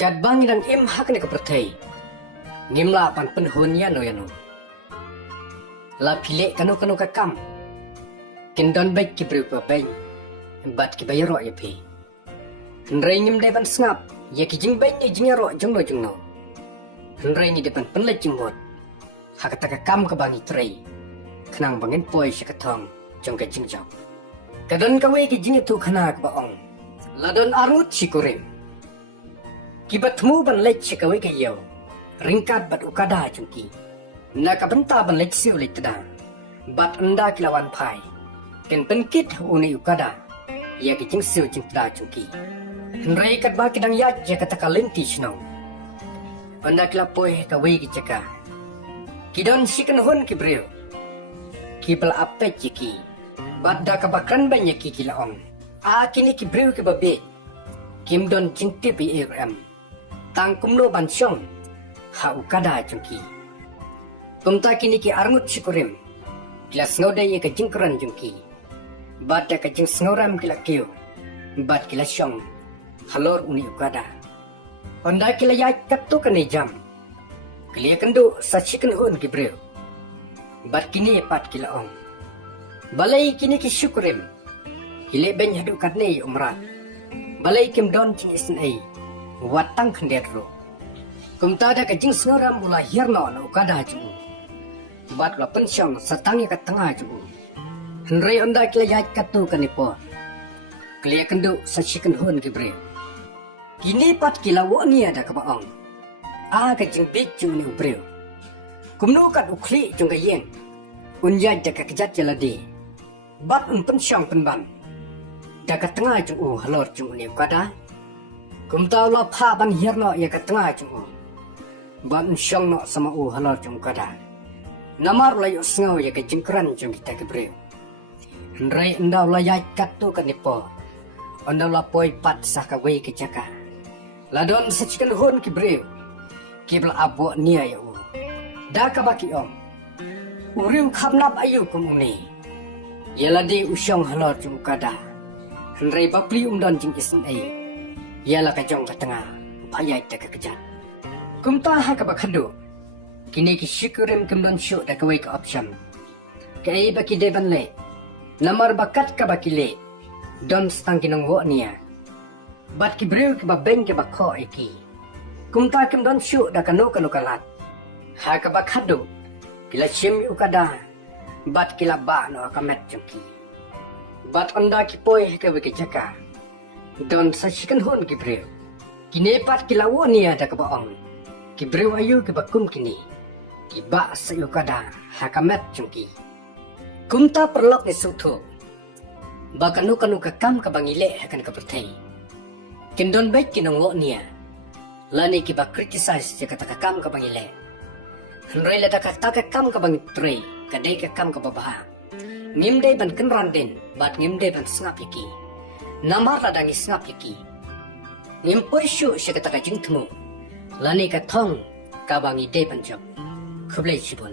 Kat bangi dan im hak ni kepertai. Ngimla pan penhun ya no. La pilek kanu kakam. Kendon baik ki berupa baik. Bat ki bayar ya pi. Henrai ngim depan sengap. Ya ki jing baik ni jing ro jung no. Henrai ni depan penlet jingmot. Hak tak kakam ke bangi tray. Kenang bangin poi syakatong jong ke jing jauh. Kadon kawe ki jing itu kena ke baong. Ladon arngut sikurim. Kibat mu ban lech sikawe ke yau. Ringkat bat ukada jungki. Nak benta ban lech siu lech tada. Bat anda kilawan pai. Ken penkit uni ukada. Ya ki jing siu jing tada jungki. Henrai kat ba kidang ya kata kalenti snow. Anda kilapoi kawe ki caka. Kidon sikan hon ki brio. Kipal apet jiki. Bat da kabakran banyak ki kilaong. Kini ki brio ki babe. Kim don jing tipi Tang kumlo ban syong. Ha ukada jungki. Kumta kini ki arngut syukurim. Kila sngoda ye ka jingkran jungki. Bat da ka jing snoram kila kiyo. Bat kila syong. Halor uni ukada. Onda kila ya katu kani jam. Kila kendo sa chicken hun ki brio. Bat kini pat kila ong. Balai kini ki syukurim. Kila ben hadu katne umrat. Balai kim don jing isin ay. Watang kendero. Kumta ada kajing snoram mula hirno na ukada ju. Bat la pensyong satangi kat tengah ju. Henrai onda kila yat katu kanipo. Kila kendu sa chicken hun gibre. Kini pat kila wani ada kabaong. Kajing big ju ni ubre. Kumno kat ukli jung kayeng. Unya jaka kejat jaladi. Bat pensyong penban. Dakat tengah ju halor ju ni ukada. Kumta la pha ban hirno ya ka tengah chung. Ban syong no sama halor chung kada. Namar la yo sngaw ya ka jingkran chung kita ke breu. Henrai ndaw la ya katu ka nipo. Ndaw la poi pat sa ka wei ke jaka. La don sa chicken hon ki breu. Kibla abo nia ya u. Da ka baki om. Uriu khamnap ayu kumuni. Yala di usyong halor chung kada. Henrai bapli don jing isin ai. Ialah kajong ke tengah, payah tak kejat. Kumta ha kabakado. Kini ki syukurim kemdon syuk dah kawai ke opsyam. Kai baki deban le. Namar bakat ka baki le. Don stang kinong wo niya. Bat ki breu ki babeng ki bakho iki. Kumta kemdon syuk dah kanu kalat. Ha kabakado. Kila syim ukada. Bat kila ba no akamet jungki. Bat onda ki poi ka baki jaka. Don sa chicken hon ki breu. Kini pat ki lawo ni ada ke baong. Ki breu ayu ki bakum kini. Ki ba sa ukada hakamet jungki. Kumta perlok ni suto. Ba kanu kakam ka bangile hakan ka pertai. Kindon baik kinong wo niya. Lani ki ba criticize ya kata kakam ka bangile. Henrai la kata kakam ka bangitre. Kadai kakam ka babaha. Ngimdai ban kenran din. Bat ngimdai ban sengap iki. Namar la dangi snap yaki. Ngimpoy syu siya kata kajing temu. Lani ka thong kabangi day panjab. Kublay chibun.